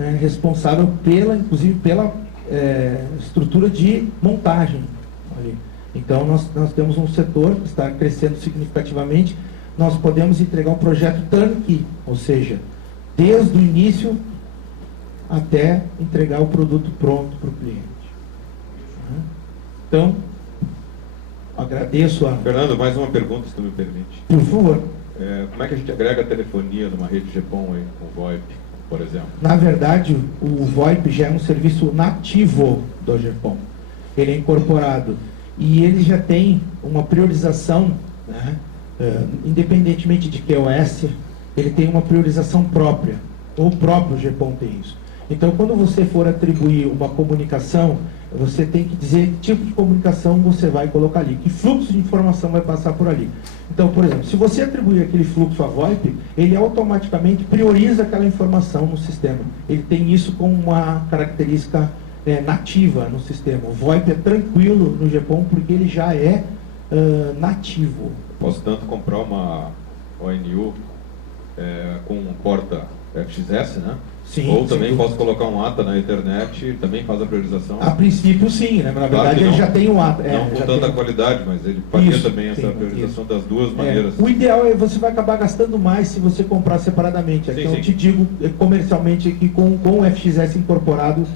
né, responsável inclusive pela estrutura de montagem ali. Então nós temos um setor que está crescendo significativamente. Nós podemos entregar um projeto turnkey, ou seja, desde o início até entregar o produto pronto para o cliente. Então, agradeço a... Fernando, mais uma pergunta, se tu me permite. Por favor. Como é que a gente agrega a telefonia numa rede GPON aí, com o VoIP, por exemplo? Na verdade, o VoIP já é um serviço nativo do GPON. Ele é incorporado e ele já tem uma priorização, né, independentemente de QoS, ele tem uma priorização própria. O próprio GPON tem isso. Então, quando você for atribuir uma comunicação, você tem que dizer que tipo de comunicação você vai colocar ali, que fluxo de informação vai passar por ali. Então, por exemplo, se você atribuir aquele fluxo a VoIP, ele automaticamente prioriza aquela informação no sistema. Ele tem isso como uma característica nativa no sistema. O VoIP é tranquilo no GPON porque ele já é nativo. Posso tanto comprar uma ONU com um porta FXS, né? Sim, ou também posso colocar um ATA na internet e também faz a priorização? A princípio sim, né? Na verdade ele já tem um ATA. Não com tanta qualidade, mas ele faria também essa priorização das duas maneiras. O ideal é você vai acabar gastando mais se você comprar separadamente. Então eu te digo comercialmente que com o FXS incorporado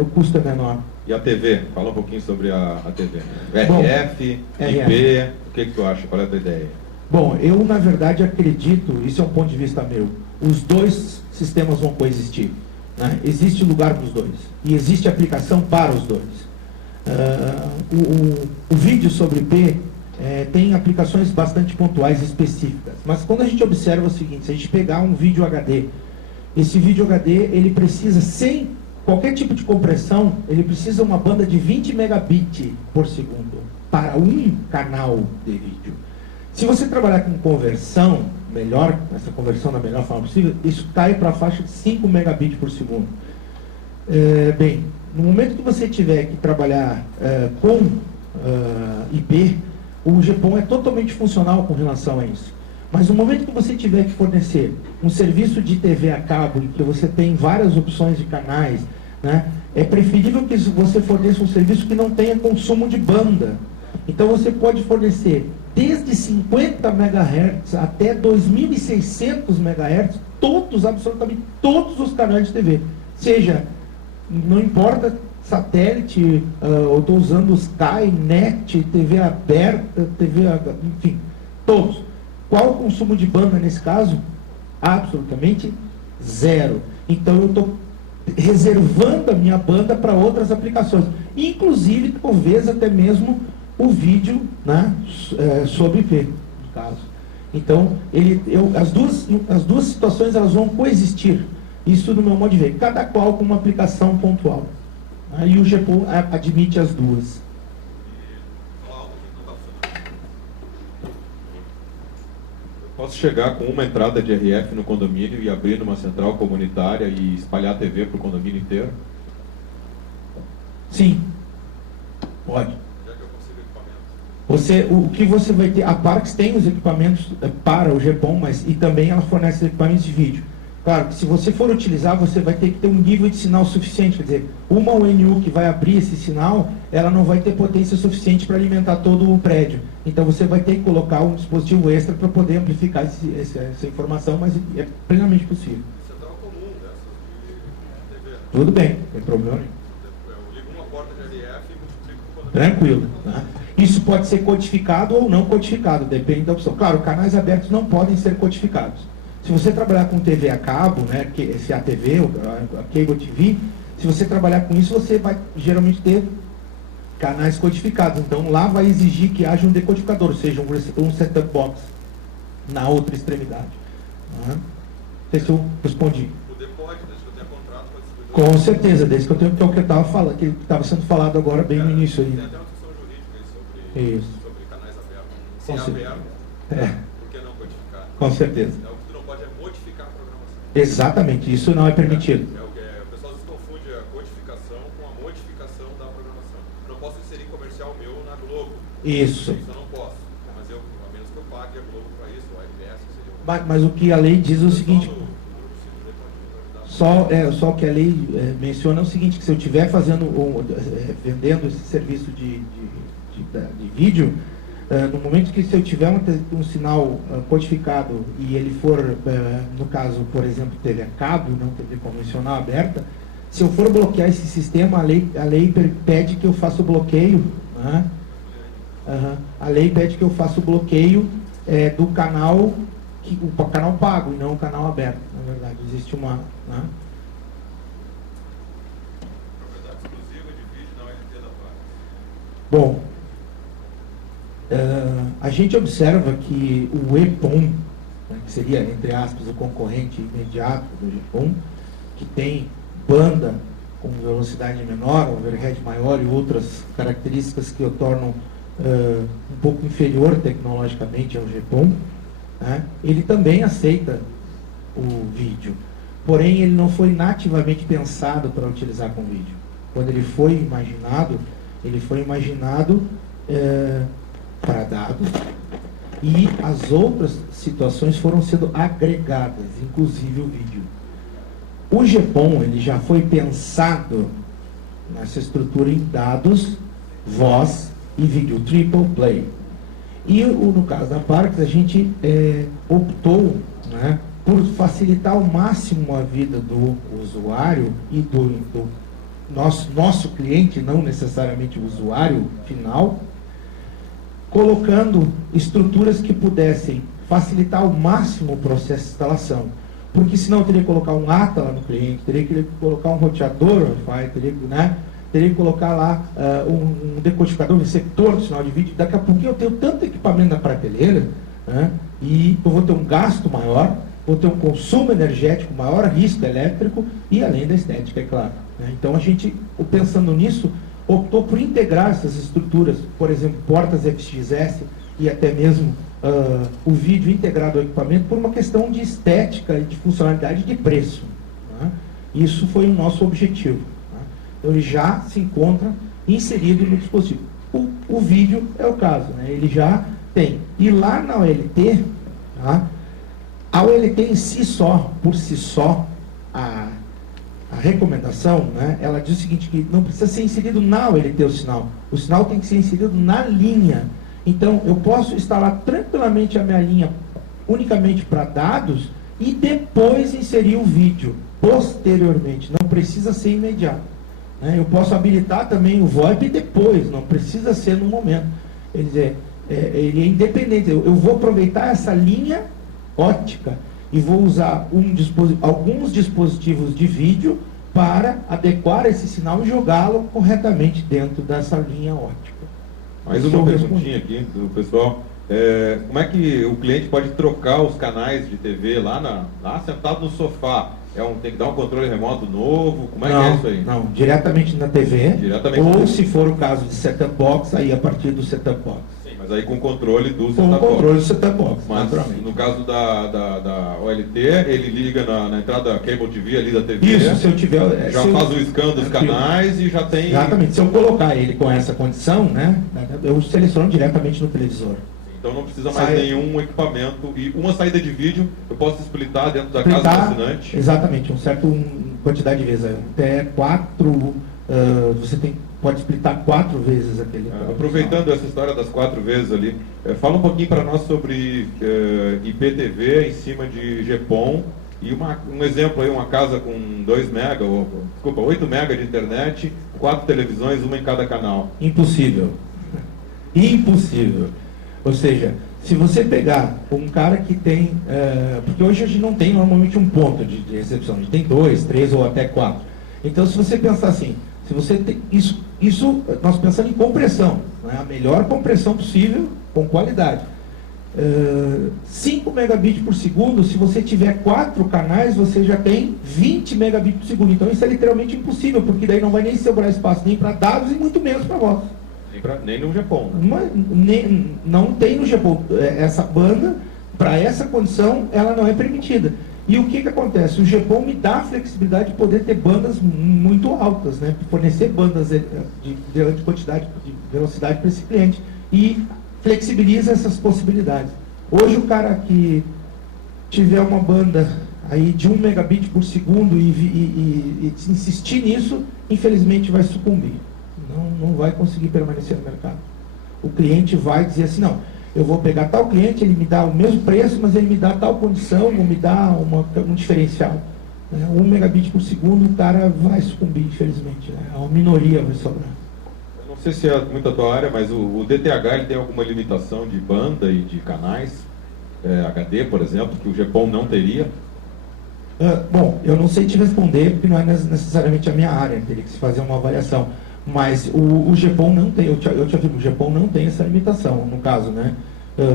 o custo é menor. E a TV? Fala um pouquinho sobre a TV. RF, IP, o que tu acha? Qual é a tua ideia? Bom, eu na verdade acredito, isso é um ponto de vista meu, os dois sistemas vão coexistir. Né? Existe lugar para os dois. E existe aplicação para os dois. O vídeo sobre IP tem aplicações bastante pontuais e específicas. Mas quando a gente observa o seguinte, se a gente pegar um vídeo HD, esse vídeo HD, ele precisa, sem qualquer tipo de compressão, ele precisa uma banda de 20 megabits por segundo para um canal de vídeo. Se você trabalhar com conversão, essa conversão da melhor forma possível, isso cai para a faixa de 5 megabits por segundo. Bem, no momento que você tiver que trabalhar com IP, o GPON é totalmente funcional com relação a isso. Mas no momento que você tiver que fornecer um serviço de TV a cabo, em que você tem várias opções de canais, né, é preferível que você forneça um serviço que não tenha consumo de banda. Então você pode fornecer desde 50 MHz até 2.600 MHz, absolutamente todos os canais de TV. Seja, não importa, satélite, eu estou usando Sky, NET, TV aberta, enfim, todos. Qual o consumo de banda nesse caso? Absolutamente zero. Então eu estou reservando a minha banda para outras aplicações. Inclusive, talvez até mesmo o vídeo, né, sobre IP, no caso. Então, as duas situações elas vão coexistir. Isso no meu modo de ver. Cada qual com uma aplicação pontual. E o GPON admite as duas. Posso chegar com uma entrada de RF no condomínio e abrir numa central comunitária e espalhar a TV para o condomínio inteiro? Sim. Pode. O que você vai ter, a Parks tem os equipamentos para o GPON, e também ela fornece equipamentos de vídeo. Claro que se você for utilizar, você vai ter que ter um nível de sinal suficiente, quer dizer, uma ONU que vai abrir esse sinal, ela não vai ter potência suficiente para alimentar todo o prédio. Então você vai ter que colocar um dispositivo extra para poder amplificar essa informação, mas é plenamente possível. Central comum dessas de TV. Tudo bem, não tem problema nenhum. Eu ligo uma porta de RF e multiplico o condomínio. Tranquilo. Tá? Isso pode ser codificado ou não codificado, depende da opção. Claro, canais abertos não podem ser codificados. Se você trabalhar com TV a cabo, né, esse ATV, a Cable TV, se você trabalhar com isso, você vai geralmente ter canais codificados. Então lá vai exigir que haja um decodificador, ou seja, um set-top box na outra extremidade. Não sei se eu respondi. Poder pode, desde que eu tenha contrato para distribuidor. Com certeza, desde que eu tenho, que é o que eu estava falando, que estava sendo falado agora bem no início aí. Tem até uma questão jurídica sobre canais abertos. Se é aberto, por que não codificar? Com certeza. O que tu não pode é modificar a programação. Exatamente, isso não é permitido. O pessoal se confunde a codificação com a modificação da programação. Eu não posso inserir comercial meu na Globo. Isso. Isso eu não posso. Mas a menos que eu pague a Globo para isso, o RBS seria Mas o que a lei diz é o seguinte... Só que a lei menciona o seguinte, que se eu estiver vendendo esse serviço de vídeo, no momento que se eu tiver um sinal codificado e ele for, no caso, por exemplo, TV a cabo, não TV convencional aberta, se eu for bloquear esse sistema, a lei pede que eu faça o bloqueio, né? A lei pede que eu faça o bloqueio do canal, o canal pago e não o canal aberto. Na verdade, existe uma... Né? Propriedade exclusiva de vídeo não LT da parte. Bom, a gente observa que o EPON, né, que seria, entre aspas, o concorrente imediato do GPON, que tem banda com velocidade menor, overhead maior e outras características que o tornam um pouco inferior tecnologicamente ao GPON, né, ele também aceita o vídeo. Porém, ele não foi nativamente pensado para utilizar com vídeo. Quando ele foi imaginado para dados, e as outras situações foram sendo agregadas, inclusive o vídeo. O GPON, ele já foi pensado nessa estrutura em dados, voz e vídeo, triple play. E no caso da Parks, a gente optou, né, por facilitar ao máximo a vida do usuário e do nosso cliente, não necessariamente o usuário final, colocando estruturas que pudessem facilitar ao máximo o processo de instalação. Porque senão eu teria que colocar um ATA lá no cliente, teria que colocar um roteador Wi-Fi, teria que colocar lá um decodificador, um receptor do sinal de vídeo. Daqui a pouquinho eu tenho tanto equipamento na prateleira, né, e eu vou ter um gasto maior, vou ter um consumo energético maior, risco elétrico e além da estética, é claro. Né? Então a gente, pensando nisso, optou por integrar essas estruturas, por exemplo, portas FXS e até mesmo o vídeo integrado ao equipamento por uma questão de estética, de funcionalidade e de preço. Né? Isso foi o nosso objetivo. Né? Então ele já se encontra inserido no dispositivo. O vídeo é o caso, né? Ele já tem. E lá na OLT, tá? A OLT em si só, por si só, a recomendação, né, ela diz o seguinte, que não precisa ser inserido na OLT o sinal tem que ser inserido na linha. Então, eu posso instalar tranquilamente a minha linha unicamente para dados e depois inserir o vídeo, posteriormente, não precisa ser imediato. Né? Eu posso habilitar também o VoIP depois, não precisa ser no momento. Ele é independente, eu vou aproveitar essa linha ótica e vou usar alguns dispositivos de vídeo para adequar esse sinal e jogá-lo corretamente dentro dessa linha ótica. Mais uma perguntinha aqui do pessoal. Como é que o cliente pode trocar os canais de TV lá sentado no sofá? Tem que dar um controle remoto novo? Como é que é isso aí? Não, diretamente na TV, ou se for o caso de setup box, aí a partir do setup box. Mas aí com o controle do setup box. Com o controle do setup box, mas no caso da OLT, ele liga na entrada Cable TV ali da TV. Isso, se eu tiver... Já faz o scan dos canais e já tem... Exatamente, se eu colocar ele com essa condição, né, eu seleciono diretamente no televisor. Então não precisa mais nenhum equipamento. E uma saída de vídeo eu posso splitar dentro da casa do assinante? Exatamente, uma quantidade de vezes. Até 4, você pode splitar 4 vezes aquele. Aproveitando essa história das 4 vezes ali, fala um pouquinho para nós sobre IPTV em cima de GPON. E um exemplo aí, uma casa com 8 mega de internet, 4 televisões, uma em cada canal. Impossível. Impossível. Ou seja, se você pegar um cara que tem... porque hoje a gente não tem normalmente um ponto de recepção, a gente tem 2, 3 ou até 4. Então, se você pensar assim, se você tem isso nós pensamos em compressão, né? A melhor compressão possível, com qualidade. 5 megabits por segundo, se você tiver 4 canais, você já tem 20 megabits por segundo. Então, isso é literalmente impossível, porque daí não vai nem sobrar espaço nem para dados e muito menos para voz. Nem no GPON. Não tem no GPON. Essa banda, para essa condição, ela não é permitida. E o que acontece? O GPON me dá a flexibilidade de poder ter bandas muito altas, né? Fornecer bandas de quantidade, de velocidade para esse cliente. E flexibiliza essas possibilidades. Hoje o cara que tiver uma banda aí de 1 megabit por segundo e insistir nisso, infelizmente vai sucumbir. Não vai conseguir permanecer no mercado. O cliente vai dizer assim, não, eu vou pegar tal cliente, ele me dá o mesmo preço, mas ele me dá tal condição, ou me dá um diferencial. 1 megabit por segundo, o cara vai sucumbir, infelizmente. Né? A minoria vai sobrar. Eu não sei se é muito a tua área, mas o DTH ele tem alguma limitação de banda e de canais? HD, por exemplo, que o GPON não teria? Bom, eu não sei te responder, porque não é necessariamente a minha área, teria que se fazer uma avaliação. Mas o GPON não tem, eu te afirmo, o GPON não tem essa limitação, no caso, né?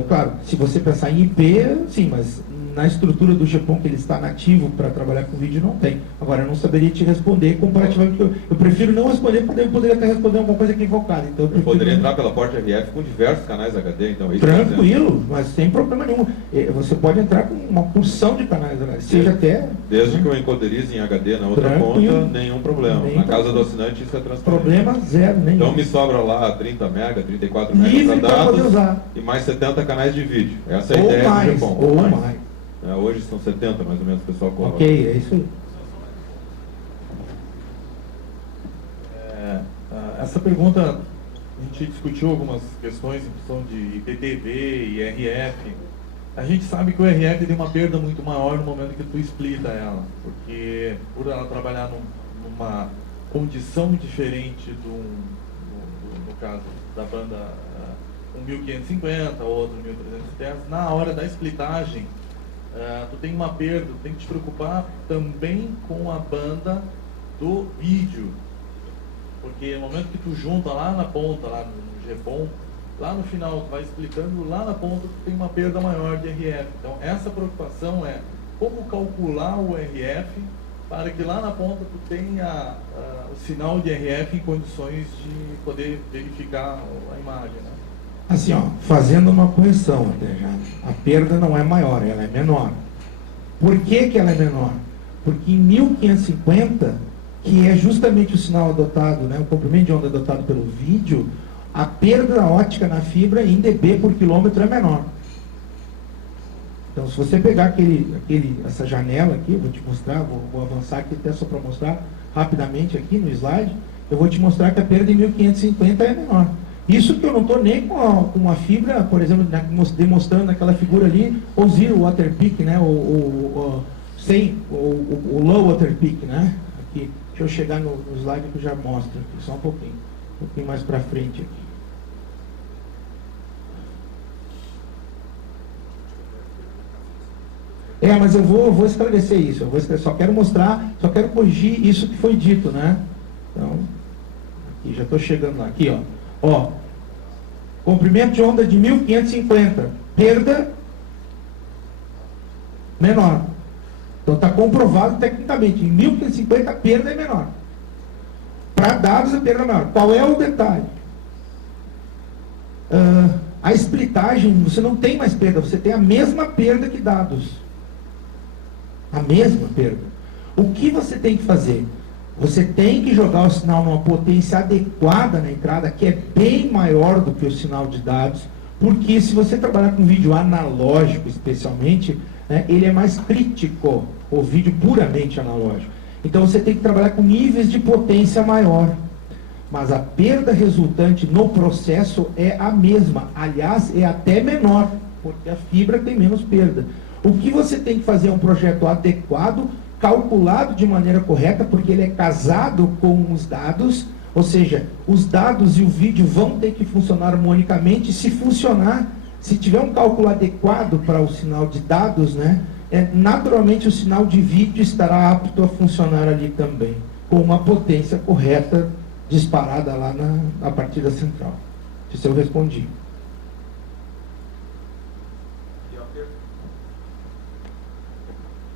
Claro, se você pensar em IP, sim, mas na estrutura do GPON que ele está nativo para trabalhar com vídeo, não tem. Agora, eu não saberia te responder comparativamente, eu prefiro não responder, porque eu poderia até responder alguma coisa equivocada. Então, eu poderia entrar pela porta RF com diversos canais HD, então é isso. Tranquilo, mas sem problema nenhum. Você pode entrar com uma porção de canais HD, seja até... Desde que eu encoderize em HD na outra ponta, nenhum problema. Na casa do assinante isso é transparente. Problema zero, nenhum. Então me sobra lá 30 MB, 34 MB para dados e mais 70 canais de vídeo. Essa é a ideia do GPON. Ou mais. Hoje são 70, mais ou menos, o pessoal coloca. Ok, é isso aí. Essa pergunta, a gente discutiu algumas questões em função de IPTV e RF. A gente sabe que o RF tem uma perda muito maior no momento que tu explita ela, porque por ela trabalhar numa condição diferente no caso da banda 1550 ou outro 1310, na hora da splitagem, tu tem uma perda, tu tem que te preocupar também com a banda do vídeo, porque no momento que tu junta lá na ponta, lá no GPON, lá no final tu vai explicando, lá na ponta tu tem uma perda maior de RF. Então essa preocupação é como calcular o RF para que lá na ponta tu tenha o sinal de RF em condições de poder verificar a imagem, né? Assim, fazendo uma correção até já, a perda não é maior, ela é menor. Por que ela é menor? Porque em 1550, que é justamente o sinal adotado, né, o comprimento de onda adotado pelo vídeo, a perda ótica na fibra em dB por quilômetro é menor. Então, se você pegar essa janela aqui, eu vou te mostrar, vou avançar aqui até só para mostrar rapidamente aqui no slide, eu vou te mostrar que a perda em 1550 é menor. Isso que eu não estou nem com uma fibra, por exemplo, demonstrando naquela figura ali, o zero water peak, né? o low water peak, né? Aqui, deixa eu chegar no slide que eu já mostro aqui, só um pouquinho mais para frente aqui. Mas eu vou esclarecer isso, só quero mostrar, só quero corrigir isso que foi dito, né? Então, aqui, já estou chegando lá, aqui, comprimento de onda de 1550, perda menor. Então está comprovado tecnicamente, em 1550 a perda é menor. Para dados a perda é menor. Qual é o detalhe? A splitagem, você não tem mais perda, você tem a mesma perda que dados. A mesma perda. O que você tem que fazer? Você tem que jogar o sinal numa potência adequada na entrada, que é bem maior do que o sinal de dados, porque se você trabalhar com vídeo analógico, especialmente, né, ele é mais crítico, o vídeo puramente analógico. Então você tem que trabalhar com níveis de potência maior. Mas a perda resultante no processo é a mesma, aliás, é até menor, porque a fibra tem menos perda. O que você tem que fazer é um projeto adequado, calculado de maneira correta, porque ele é casado com os dados, ou seja, os dados e o vídeo vão ter que funcionar harmonicamente. Se funcionar, se tiver um cálculo adequado para o sinal de dados, né, naturalmente o sinal de vídeo estará apto a funcionar ali também, com uma potência correta disparada lá na partida central. Isso eu respondi.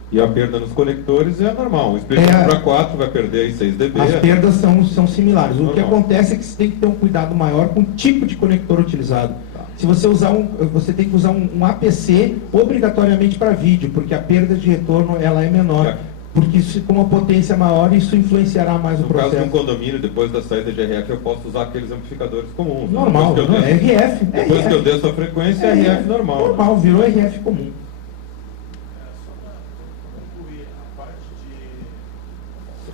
E a perda nos conectores é normal. O split para 4 vai perder aí 6 dB. As perdas são similares. O que acontece é que você tem que ter um cuidado maior com o tipo de conector utilizado. Tá. Se você usar você tem que usar um APC obrigatoriamente para vídeo, porque a perda de retorno ela é menor. Porque com uma potência maior, isso influenciará mais o processo. No caso de um condomínio, depois da saída de RF, eu posso usar aqueles amplificadores comuns. Normal, RF. Depois que eu desço a frequência, é RF normal. Normal, virou RF comum.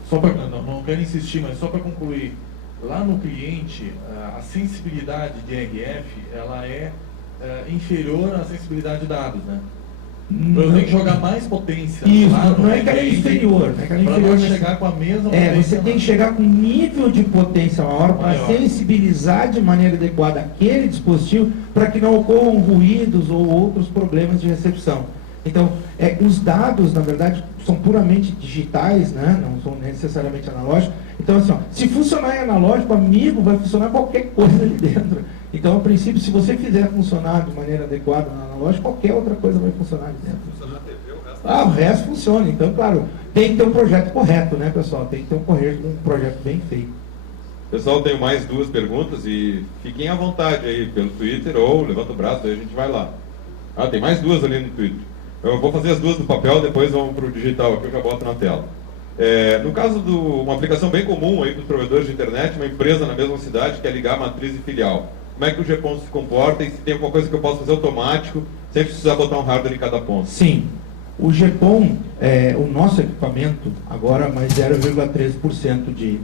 só pra, não quero insistir, mas só para concluir, lá no cliente, a sensibilidade de RF, ela é inferior à sensibilidade de dados, né? Eu tenho que jogar mais potência. Isso, lá no não é que ela é inferior, não é que ela é inferior, para chegar com a mesma potência. Você tem que chegar com nível de potência maior para sensibilizar de maneira adequada aquele dispositivo para que não ocorram ruídos ou outros problemas de recepção. Então, os dados, na verdade, são puramente digitais, né? Não são necessariamente analógicos. Então, assim, se funcionar em analógico, amigo, vai funcionar qualquer coisa ali dentro. Então, a princípio, se você fizer funcionar de maneira adequada no analógico, qualquer outra coisa vai funcionar ali dentro. Funciona na TV, o resto... O resto funciona. Então, claro, tem que ter um projeto correto, né, pessoal? Tem que ter um projeto bem feito. Pessoal, tenho mais 2 perguntas e fiquem à vontade aí pelo Twitter ou levanta o braço, aí a gente vai lá. Tem mais 2 ali no Twitter. Eu vou fazer as 2 do papel, depois vamos para o digital aqui, eu já boto na tela. No caso de uma aplicação bem comum aí para os provedores de internet, uma empresa na mesma cidade quer ligar matriz e filial. Como é que o GPON se comporta e se tem alguma coisa que eu posso fazer automático, sem precisar botar um hardware em cada ponto? Sim. O GPON, o nosso equipamento, agora mais 0,3% de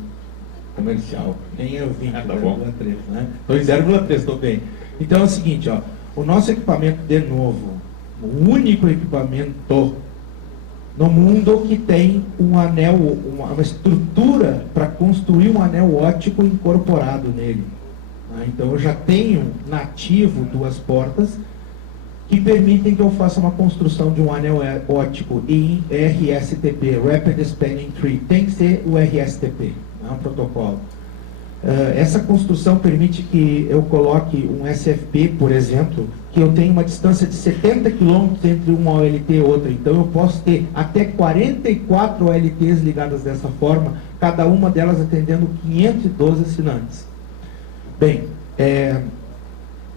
comercial. Nem eu 20, tá 0,3, né? Estou em 0,3, estou bem. Então é o seguinte, o nosso equipamento, de novo, o único equipamento no mundo que tem um anel, uma estrutura para construir um anel óptico incorporado nele. Então eu já tenho nativo 2 portas que permitem que eu faça uma construção de um anel óptico em RSTP, Rapid Spanning Tree. Tem que ser o RSTP, é um protocolo. Essa construção permite que eu coloque um SFP, por exemplo, que eu tenho uma distância de 70 km entre uma OLT e outra. Então eu posso ter até 44 OLTs ligadas dessa forma, cada uma delas atendendo 512 assinantes. Bem,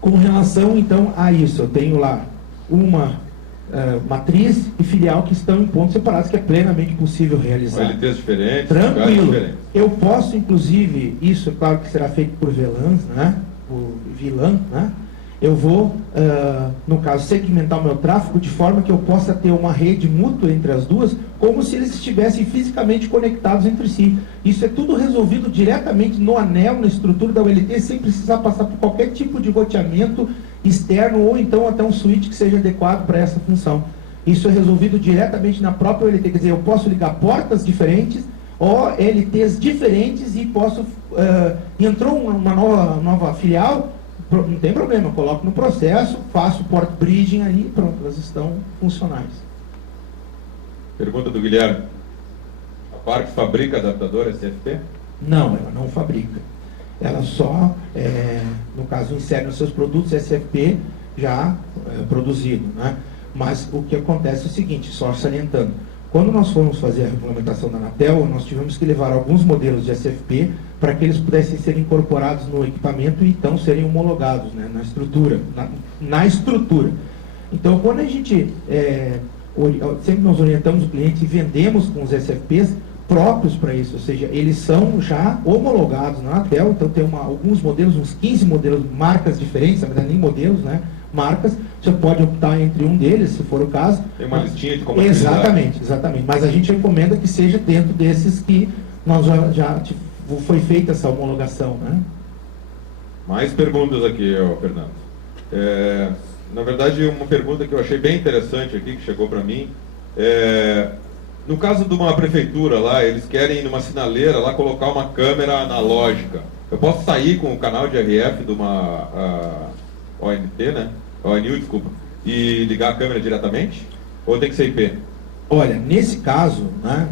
com relação então a isso, eu tenho lá uma matriz e filial que estão em pontos separados, que é plenamente possível realizar. OLTs diferentes, tranquilo. Diferentes. Eu posso, inclusive, isso é claro que será feito por VLANs, né? Por VLAN, né? Eu vou, no caso, segmentar o meu tráfego de forma que eu possa ter uma rede mútua entre as duas, como se eles estivessem fisicamente conectados entre si. Isso é tudo resolvido diretamente no anel, na estrutura da OLT, sem precisar passar por qualquer tipo de roteamento externo ou então até um switch que seja adequado para essa função. Isso é resolvido diretamente na própria OLT, quer dizer, eu posso ligar portas diferentes, OLTs diferentes e posso... entrou uma nova filial, não tem problema, eu coloco no processo, faço o port bridging ali, pronto, elas estão funcionais. Pergunta do Guilherme. A Park fabrica adaptador SFP? Não, ela não fabrica. Ela só, no caso, insere nos seus produtos SFP já produzido, né? Mas o que acontece é o seguinte, só salientando, quando nós fomos fazer a regulamentação da Anatel, nós tivemos que levar alguns modelos de SFP para que eles pudessem ser incorporados no equipamento e então serem homologados, né, na estrutura. Então, quando a gente, sempre nós orientamos o cliente e vendemos com os SFPs próprios para isso, ou seja, eles são já homologados na Anatel, então tem alguns modelos, uns 15 modelos, marcas diferentes, na verdade nem modelos, né, marcas, você pode optar entre um deles, se for o caso. Tem uma listinha de compatibilidade. Exatamente. Mas a gente recomenda que seja dentro desses que nós já foi feita essa homologação, né? Mais perguntas aqui, Fernando. Na verdade, uma pergunta que eu achei bem interessante aqui, que chegou para mim, no caso de uma prefeitura lá, eles querem numa sinaleira lá colocar uma câmera analógica. Eu posso sair com o canal de RF de uma ONT, né? ONU, desculpa, e ligar a câmera diretamente? Ou tem que ser IP? Olha, nesse caso, né,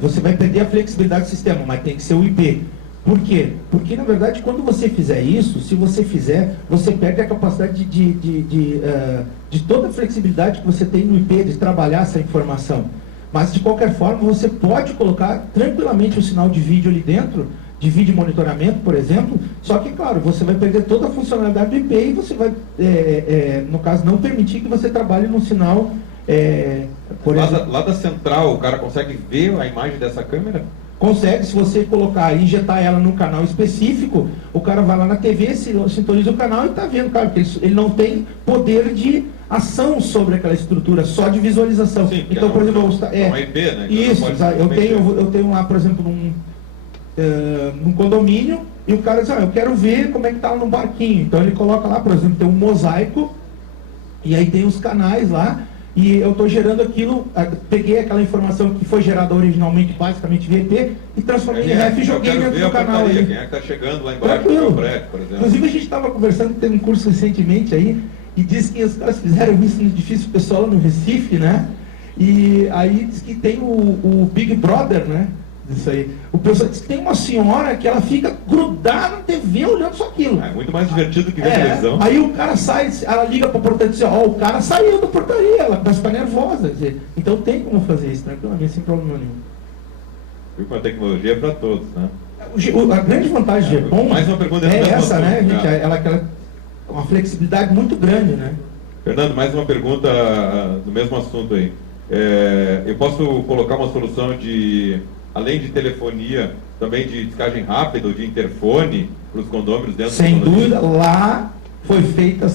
você vai perder a flexibilidade do sistema, mas tem que ser o IP. Por quê? Porque, na verdade, quando você fizer isso, se você fizer, você perde a capacidade de toda a flexibilidade que você tem no IP, de trabalhar essa informação. Mas, de qualquer forma, você pode colocar tranquilamente o sinal de vídeo ali dentro, de vídeo monitoramento, por exemplo, só que, claro, você vai perder toda a funcionalidade do IP e você vai, no caso, não permitir que você trabalhe no sinal, Lá da central, o cara consegue ver a imagem dessa câmera? Consegue, se você colocar, injetar ela num canal específico, o cara vai lá na TV, sintoniza o canal e está vendo, cara, porque ele não tem poder de ação sobre aquela estrutura, só de visualização. Sim, então, por exemplo, é uma IP, né? Então isso, eu tenho lá, por exemplo, num condomínio, e o cara diz, eu quero ver como é que está lá no barquinho. Então ele coloca lá, por exemplo, tem um mosaico, e aí tem os canais lá, e eu estou gerando aquilo, peguei aquela informação que foi gerada originalmente, basicamente via IP, e transformei em ref e joguei dentro do canal. Quem é que está chegando lá embaixo do seu prédio, por exemplo? Inclusive a gente estava conversando, teve um curso recentemente aí, e disse que os caras fizeram isso no edifício pessoal lá no Recife, né? E aí diz que tem o Big Brother, né? Isso aí. O pessoal diz que tem uma senhora que ela fica grudada na TV olhando só aquilo. É muito mais divertido que ver televisão. Aí o cara sai, ela liga para o portaria e diz, o cara saiu da portaria, ela começa a ficar nervosa. Dizer, então tem como fazer isso, tranquilamente, sem problema nenhum. Viu, a tecnologia é para todos, né? A grande vantagem de GEPON mais uma pergunta é essa, né, gente? Ela uma flexibilidade muito grande, né? Fernando, mais uma pergunta do mesmo assunto aí. Eu posso colocar uma solução de, além de telefonia, também de descagem rápida ou de interfone para os condôminos dentro do condomínio? Sem dúvida, lá foi feita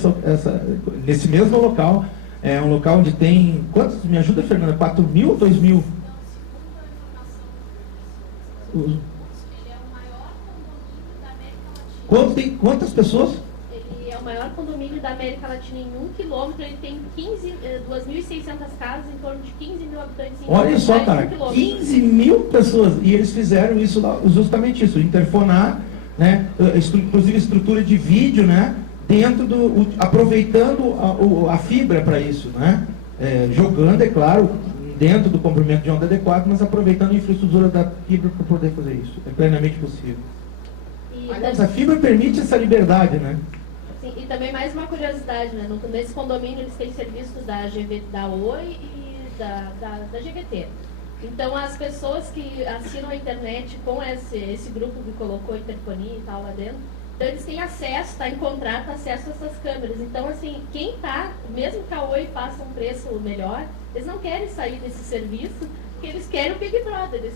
nesse mesmo local, é um local onde tem, quantos, me ajuda, Fernanda, 4.000 ou 2.000? Ele é o maior condomínio da América Latina. Quantas pessoas? Ele é o maior condomínio da América Latina em 1 quilômetro. Ele tem 2.600 casas, em torno de 15 mil habitantes. Olha só, cara, 15 mil pessoas. E eles fizeram isso lá, justamente isso, interfonar, né? Inclusive estrutura de vídeo, né? Dentro aproveitando a fibra para isso, né? Jogando, é claro, dentro do comprimento de onda adequado, mas aproveitando a infraestrutura da fibra para poder fazer isso. É plenamente possível. Aliás, a fibra permite essa liberdade, né? Sim, e também mais uma curiosidade, né? Nesse condomínio eles têm serviços da Oi e da GVT. Então as pessoas que assinam a internet com esse grupo que colocou interfonia e tal lá dentro, então eles têm acesso, está em contrato, acesso a essas câmeras. Então, assim, quem está, mesmo que a Oi faça um preço melhor, eles não querem sair desse serviço, porque eles querem o Big Brother, eles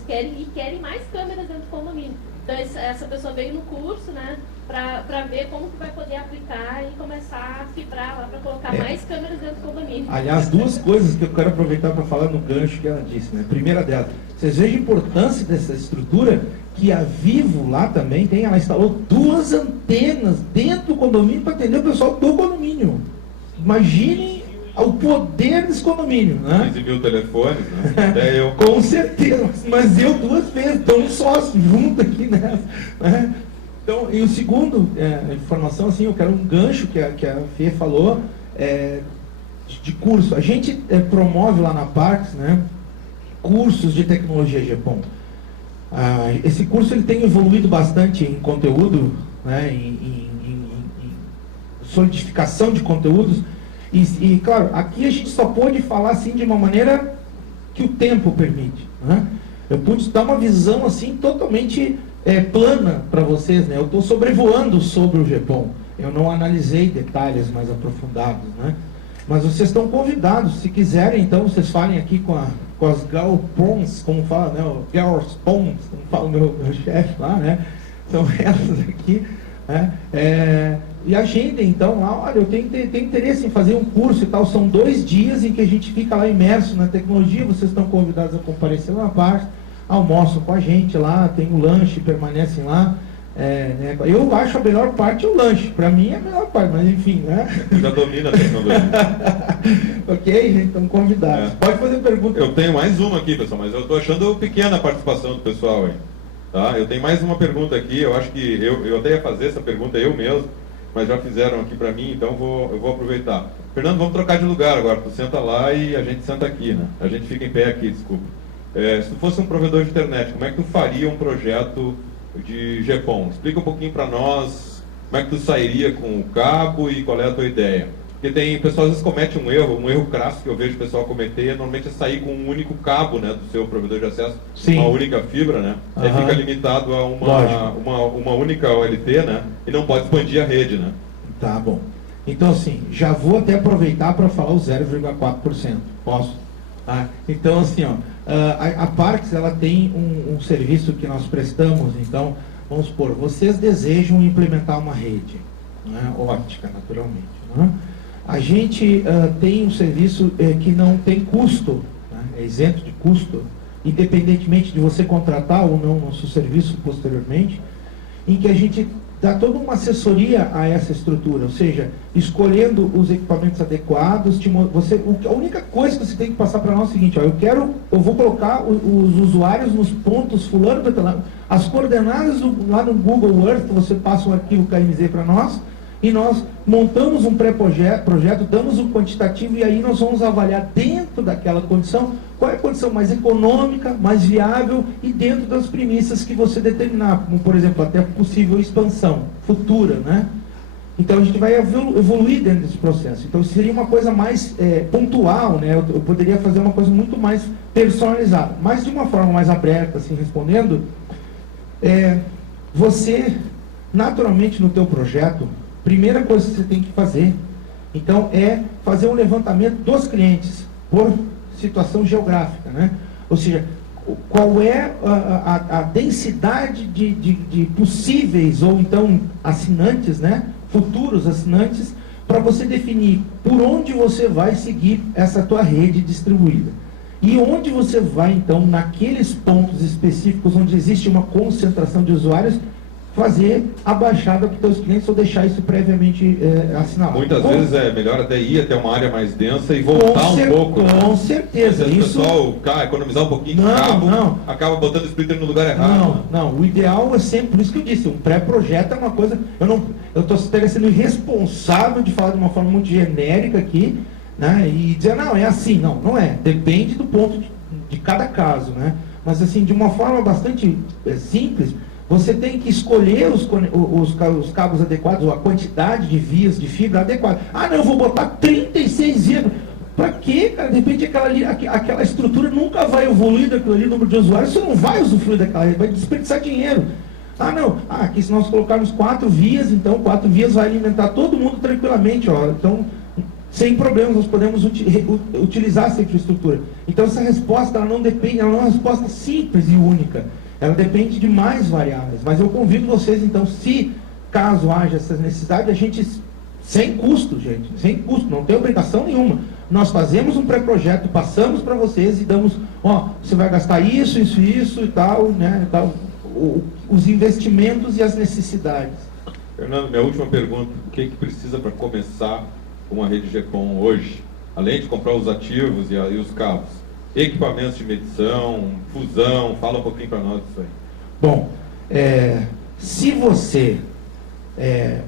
querem mais câmeras dentro do condomínio. Então, essa pessoa veio no curso, né, para ver como que vai poder aplicar e começar a fibrar lá para colocar mais câmeras dentro do condomínio. Aliás, duas coisas que eu quero aproveitar para falar no gancho que ela disse, né? Primeira delas, vocês vejam a importância dessa estrutura, que a Vivo lá também tem, ela instalou 2 antenas dentro do condomínio para atender o pessoal do condomínio. Imaginem o poder desse condomínio, né? 15 mil telefones, né? Até eu. Com certeza, mas eu 2 vezes, então um sócio junto aqui nessa, né? Então, e o segundo, informação, assim, eu quero um gancho que a Fê falou, de curso. A gente promove lá na Parques, né, cursos de tecnologia GEPON. Esse curso ele tem evoluído bastante em conteúdo, né, em solidificação de conteúdos, e claro, aqui a gente só pôde falar assim de uma maneira que o tempo permite, né? Eu pude dar uma visão assim totalmente plana para vocês, né? Eu estou sobrevoando sobre o GEPON, eu não analisei detalhes mais aprofundados, né? Mas vocês estão convidados, se quiserem, então vocês falem aqui com as galpons, como fala, né? O girls pons, como fala o meu chefe lá, né? São essas aqui, né? E agendem, então, lá, olha, eu tenho interesse em fazer um curso e tal, são 2 dias em que a gente fica lá imerso na tecnologia, vocês estão convidados a comparecer lá na parte, almoçam com a gente lá, tem o lanche, permanecem lá. Né? Eu acho a melhor parte o lanche, para mim é a melhor parte, mas enfim, né? Já domina a tecnologia. Ok, gente, estão convidados. Pode fazer pergunta. Eu tenho mais uma aqui, pessoal, mas eu estou achando pequena a participação do pessoal aí. Tá? Eu tenho mais uma pergunta aqui, eu acho que eu até ia fazer essa pergunta eu mesmo, mas já fizeram aqui para mim, então eu vou aproveitar. Fernando, vamos trocar de lugar agora, tu senta lá e a gente senta aqui, né? A gente fica em pé aqui, desculpa. Se tu fosse um provedor de internet, como é que tu faria um projeto de GEPON? Explica um pouquinho para nós, como é que tu sairia com o cabo e qual é a tua ideia? Porque o pessoal às vezes comete um erro crasso que eu vejo o pessoal cometer, normalmente é sair com um único cabo, né, do seu provedor de acesso, Sim. Uma única fibra, né? Aí fica limitado a uma única OLT, né? E não pode expandir a rede, né? Tá bom. Então assim, já vou até aproveitar para falar o 0,4%. Posso? Tá? Então, assim, ó, a Parks, ela tem um serviço que nós prestamos. Então, vamos supor, vocês desejam implementar uma rede, né, óptica, naturalmente. Né? A gente tem um serviço que não tem custo, né, é isento de custo, independentemente de você contratar ou não nosso serviço posteriormente, em que a gente dá toda uma assessoria a essa estrutura, ou seja, escolhendo os equipamentos adequados. A única coisa que você tem que passar para nós é o seguinte: ó, eu vou colocar os usuários nos pontos fulano, as coordenadas lá no Google Earth, você passa um arquivo KMZ para nós, e nós montamos um pré-projeto, damos um quantitativo, e aí nós vamos avaliar dentro daquela condição qual é a condição mais econômica, mais viável e dentro das premissas que você determinar, como, por exemplo, até possível expansão futura, né? Então a gente vai evoluir dentro desse processo. Então seria uma coisa mais pontual, né? Eu poderia fazer uma coisa muito mais personalizada, mas de uma forma mais aberta, assim, respondendo, você, naturalmente, no teu projeto, primeira coisa que você tem que fazer, então, é fazer um levantamento dos clientes por situação geográfica, né? Ou seja, qual é a densidade de possíveis ou então assinantes, né? Futuros assinantes, para você definir por onde você vai seguir essa tua rede distribuída. E onde você vai, então, naqueles pontos específicos onde existe uma concentração de usuários, fazer a baixada para os seus clientes ou deixar isso previamente assinalado. Muitas vezes é melhor até ir até uma área mais densa e voltar um pouco. Com certeza. Às vezes o pessoal economizar um pouquinho de cabo, acaba botando o splitter no lugar errado. Não. O ideal é sempre, por isso que eu disse, um pré-projeto é uma coisa... Eu estou sendo irresponsável de falar de uma forma muito genérica aqui, né, e dizer, não, é assim. Não é. Depende do ponto de cada caso, né? Mas, assim, de uma forma bastante simples, você tem que escolher os cabos adequados, ou a quantidade de vias de fibra adequada. Ah, não, eu vou botar 36 vias. Para quê, cara? De repente aquela estrutura nunca vai evoluir daquilo ali, o número de usuários, você não vai usufruir daquela, vai desperdiçar dinheiro. Ah, não. Aqui se nós colocarmos 4 vias, então 4 vias vai alimentar todo mundo tranquilamente, ó. Então, sem problemas, nós podemos utilizar essa infraestrutura. Então, essa resposta, ela não depende, ela não é uma resposta simples e única. Ela depende de mais variáveis. Mas eu convido vocês, então, se caso haja essa necessidade, a gente, sem custo, gente, sem custo, não tem obrigação nenhuma. Nós fazemos um pré-projeto, passamos para vocês e damos, ó, você vai gastar isso e tal, né, tal, os investimentos e as necessidades. Fernando, minha última pergunta: o que precisa para começar uma rede GPON hoje? Além de comprar os ativos e os cabos, equipamentos de medição, fusão, fala um pouquinho para nós disso aí. Bom, se você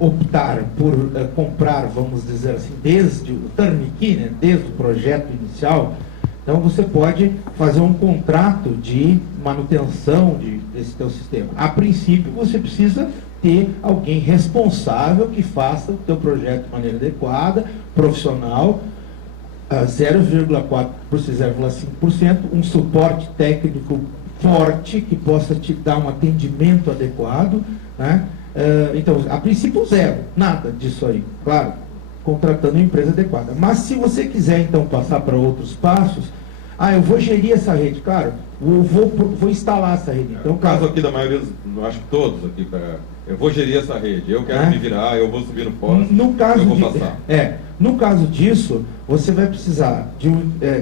optar por comprar, vamos dizer assim, desde o turnkey, né, desde o projeto inicial, então você pode fazer um contrato de manutenção desse teu sistema. A princípio, você precisa ter alguém responsável que faça o teu projeto de maneira adequada, profissional, 0,4% por 0,5%, um suporte técnico forte que possa te dar um atendimento adequado, né? Então, a princípio zero, nada disso aí, claro, contratando uma empresa adequada. Mas se você quiser então passar para outros passos, eu vou gerir essa rede, claro, eu vou instalar essa rede. Então, o caso aqui da maioria, acho que todos aqui, eu vou gerir essa rede, eu quero me virar, eu vou subir no poste, eu vou passar. No caso disso, você vai precisar,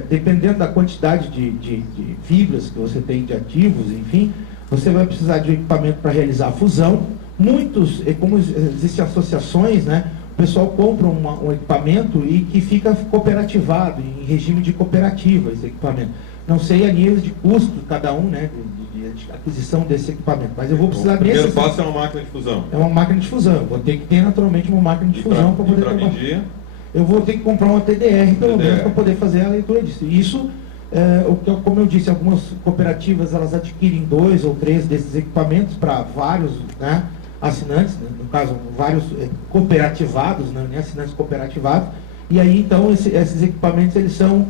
dependendo da quantidade de fibras que você tem de ativos, enfim, você vai precisar de um equipamento para realizar a fusão. Muitos, como existem associações, né, o pessoal compra um equipamento e que fica cooperativado, em regime de cooperativa, esse equipamento. Não sei a nível de custo de cada um, né, de aquisição desse equipamento, mas eu vou precisar desse. O primeiro passo é uma máquina de fusão. É uma máquina de fusão. Vou ter que ter naturalmente uma máquina de fusão para poder medir. Eu vou ter que comprar uma TDR, pelo menos, para poder fazer a leitura disso. Isso, como eu disse, algumas cooperativas elas adquirem 2 ou 3 desses equipamentos para vários, né, assinantes, né, no caso, vários cooperativados, né, assinantes cooperativados, e aí então esses equipamentos eles são,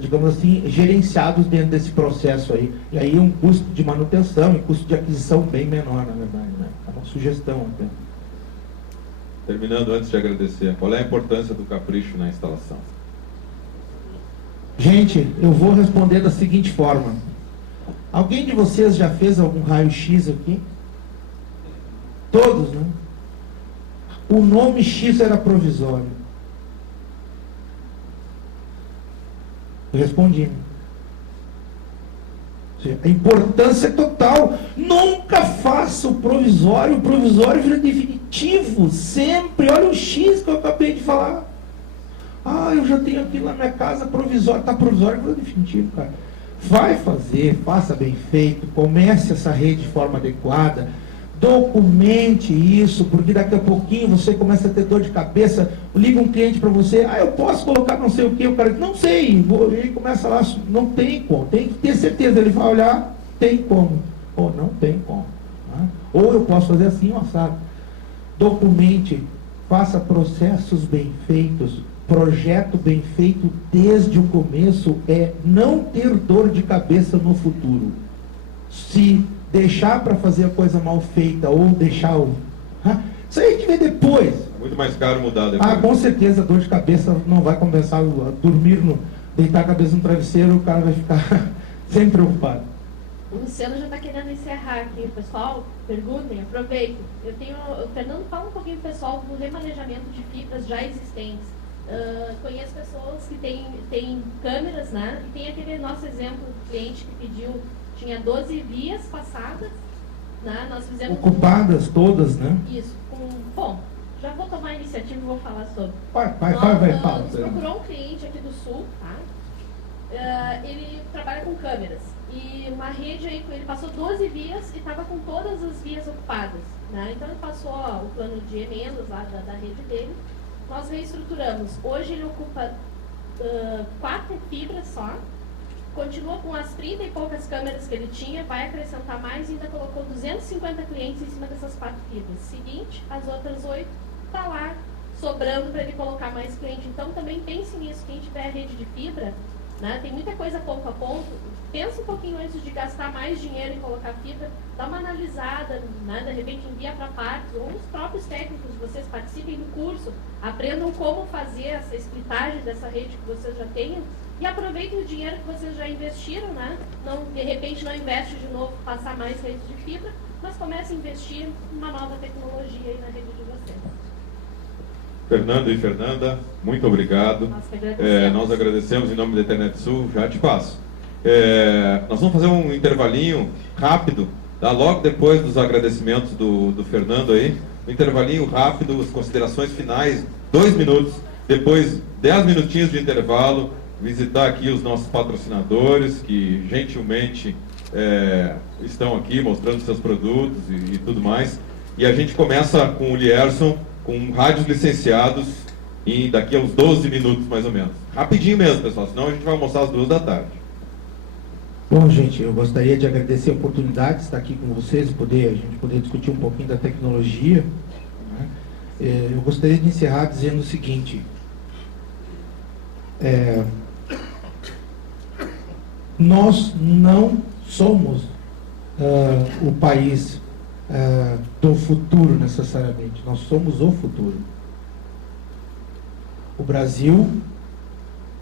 digamos assim, gerenciados dentro desse processo aí. E aí um custo de manutenção e custo de aquisição bem menor, na verdade, né? É uma sugestão até. Terminando, antes de agradecer, qual é a importância do capricho na instalação? Gente, eu vou responder da seguinte forma. Alguém de vocês já fez algum raio-x aqui? Todos, né? O nome X era provisório. Eu respondi. A importância é total. Nunca faça o provisório vira definitivo. Sempre. Olha o X que eu acabei de falar. Ah, eu já tenho aqui na minha casa provisório. Está provisório vira definitivo, cara. Vai fazer, faça bem feito, comece essa rede de forma adequada, documente isso, porque daqui a pouquinho você começa a ter dor de cabeça, liga um cliente para você, ah, eu posso colocar não sei o que, o cara diz, não sei, ele começa lá, não tem como, tem que ter certeza, ele vai olhar, tem como, ou não tem como, né? Ou eu posso fazer assim, assado. Documente, faça processos bem feitos, projeto bem feito desde o começo é não ter dor de cabeça no futuro. Se deixar para fazer a coisa mal feita ou deixar o... Isso aí a gente vê depois. Muito mais caro mudar depois. Ah, com certeza a dor de cabeça não vai começar a dormir, deitar a cabeça no travesseiro, o cara vai ficar sempre preocupado. O Luciano já está querendo encerrar aqui. Pessoal, perguntem, aproveitem. O Fernando fala um pouquinho, pessoal, do remanejamento de fibras já existentes. Conheço pessoas que têm câmeras, né? E tem aquele nosso exemplo do cliente que pediu, tinha 12 vias passadas, né? Nós fizemos ocupadas todas, né? Isso. Bom, já vou tomar a iniciativa e vou falar sobre. Vai, fala. Nos procurou um cliente aqui do Sul, tá? Ele trabalha com câmeras. E uma rede aí, ele passou 12 vias e estava com todas as vias ocupadas, né? Então ele passou o plano de emendas lá da rede dele. Nós reestruturamos. Hoje ele ocupa 4 fibras só, continua com as 30 e poucas câmeras que ele tinha, vai acrescentar mais e ainda colocou 250 clientes em cima dessas 4 fibras. Seguinte, as outras 8 está lá, sobrando para ele colocar mais cliente. Então também pense nisso, quem tiver rede de fibra, né, tem muita coisa ponto a ponto, pensa um pouquinho antes de gastar mais dinheiro em colocar fibra, dá uma analisada, né, de repente envia para partes, ou os próprios técnicos, vocês participem do curso, aprendam como fazer essa splitagem dessa rede que vocês já tenham, e aproveitem o dinheiro que vocês já investiram, né? Não, de repente não investe de novo, passar mais redes de fibra, mas comece a investir em uma nova tecnologia aí na rede de vocês. Fernando e Fernanda, muito obrigado. Nós agradecemos em nome da Internet Sul, já te passo. Nós vamos fazer um intervalinho rápido, tá? Logo depois dos agradecimentos do Fernando aí, um intervalinho rápido, as considerações finais, 2 minutos, depois 10 minutinhos de intervalo, visitar aqui os nossos patrocinadores que gentilmente estão aqui mostrando seus produtos e tudo mais. E a gente começa com o Lierson, com rádios licenciados, e daqui a uns 12 minutos mais ou menos. Rapidinho mesmo, pessoal, senão a gente vai almoçar às 2 da tarde. Bom, gente, eu gostaria de agradecer a oportunidade de estar aqui com vocês, a gente poder discutir um pouquinho da tecnologia, né? Eu gostaria de encerrar dizendo o seguinte: nós não somos o país do futuro necessariamente, nós somos o futuro. O Brasil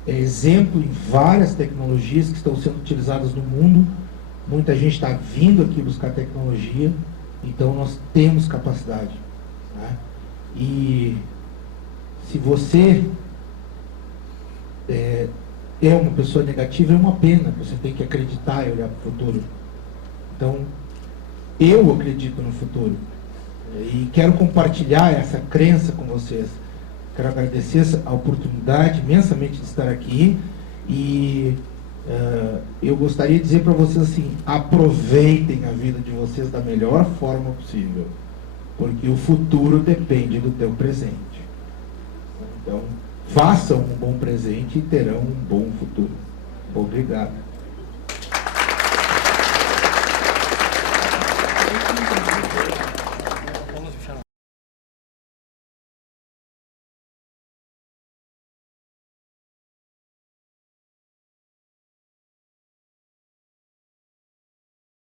é exemplo em várias tecnologias que estão sendo utilizadas no mundo. Muita gente está vindo aqui buscar tecnologia, então nós temos capacidade, né? E se você é uma pessoa negativa, é uma pena, você tem que acreditar e olhar para o futuro. Então, eu acredito no futuro e quero compartilhar essa crença com vocês. Quero agradecer a oportunidade imensamente de estar aqui e eu gostaria de dizer para vocês assim: aproveitem a vida de vocês da melhor forma possível, porque o futuro depende do teu presente. Então, façam um bom presente e terão um bom futuro. Obrigado.